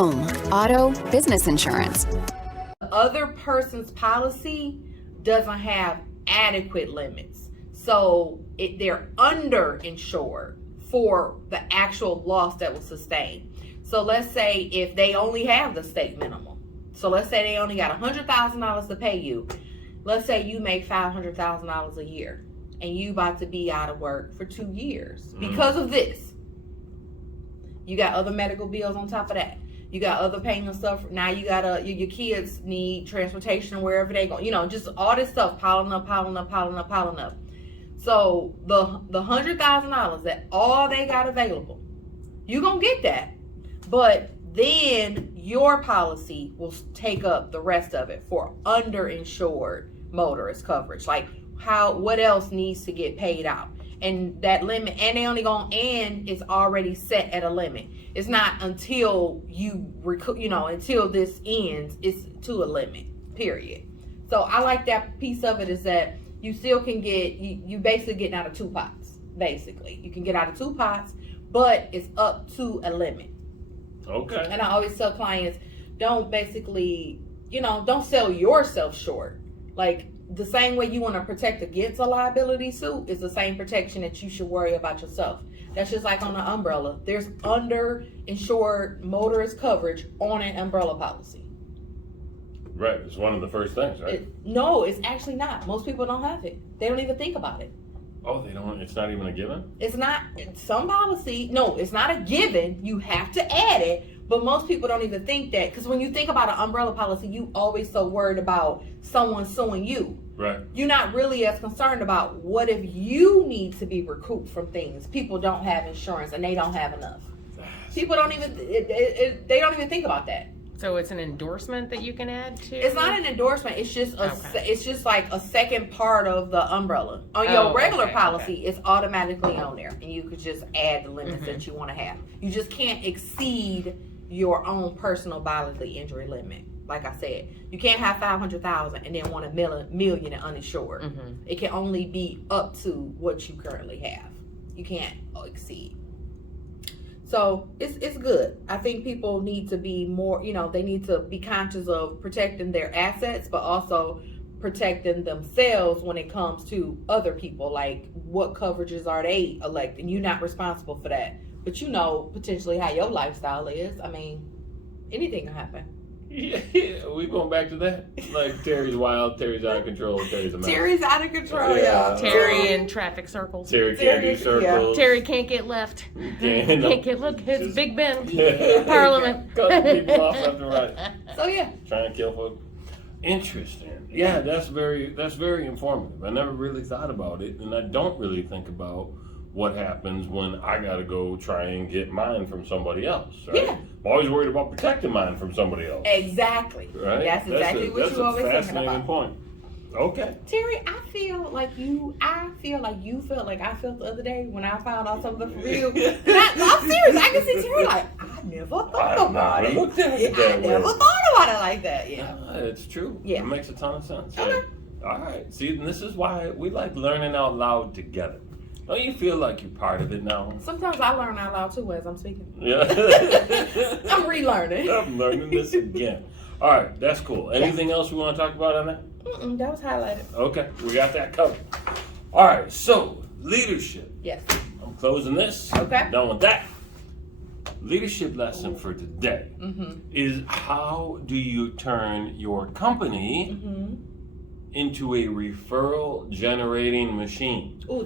home, auto, business insurance. The other person's policy doesn't have adequate limits. So they're underinsured for the actual loss that was sustained. So let's say if they only have the state minimum. So let's say they only got $100,000 to pay you. Let's say you make $500,000 a year and you about to be out of work for 2 years because of this. You got other medical bills on top of that. You got other paying and stuff. Now you got your kids need transportation wherever they go. You know, just all this stuff piling up. So the $100,000 that all they got available, you gonna get that. But then your policy will take up the rest of it for underinsured motorist coverage. Like what else needs to get paid out? And that limit, and they only gonna end is already set at a limit. It's not until until this ends, it's to a limit, period. So I like that piece of it is that you still can get, you basically getting out of two pots, basically. You can get out of two pots, but it's up to a limit. Okay. And I always tell clients, don't sell yourself short. Like, the same way you want to protect against a liability suit is the same protection that you should worry about yourself. That's just like on an umbrella. There's underinsured motorist coverage on an umbrella policy. Right. It's one of the first things, right? No, it's actually not. Most people don't have it. They don't even think about it. Oh, they don't? It's not even a given? It's not. Some policy, no, it's not a given. You have to add it. But most people don't even think that, because when you think about an umbrella policy, you always so worried about someone suing you. Right. You're not really as concerned about what if you need to be recouped from things. People don't have insurance and they don't have enough. People don't even, they don't even think about that. So it's an endorsement that you can add to? It's not an endorsement. It's just it's just like a second part of the umbrella. On your Oh, regular okay, policy, it's automatically on there, and you could just add the limits that you want to have. You just can't exceed your own personal bodily injury limit. Like I said, you can't have 500,000 and then want $1 million in uninsured. It can only be up to what you currently have. You can't exceed. So it's good. I think people need to be more, they need to be conscious of protecting their assets, but also protecting themselves when it comes to other people. Like, what coverages are they electing? You're not responsible for that. But potentially how your lifestyle is. I mean, anything can happen. Yeah, we going back to that. Like, Terry's wild, Terry's out of control, Terry's a mess. Terry's out of control, Yeah. Terry in traffic circles. Terry can't do circles. Terry can't get left. Can't get, look, it's Just- Big Ben. Yeah. Parliament. Cutting people off left and right. So yeah. Trying to kill folks. Interesting. Yeah, that's very informative. I never really thought about it, and I don't really think about what happens when I gotta go try and get mine from somebody else, right? Yeah. I'm always worried about protecting mine from somebody else. Exactly. Right? That's exactly what you always thinking That's a fascinating about. point. Okay. Terry, I feel like you felt like I felt the other day when I found out something for real. I'm serious. I can see Terry like, I never thought about it. I never thought about it like that. Yeah. It's true. Yeah. It makes a ton of sense. Okay. All right. See, and this is why we like learning out loud together. Don't you feel like you're part of it now? Sometimes I learn out loud too as I'm speaking. Yeah. I'm relearning. I'm learning this again. All right, that's cool. Anything else we want to talk about on that? That was highlighted. Okay, we got that covered. All right, so leadership. Yes. I'm closing this. Okay. Done with that. Leadership lesson for today is, how do you turn your company into a referral generating machine? Ooh,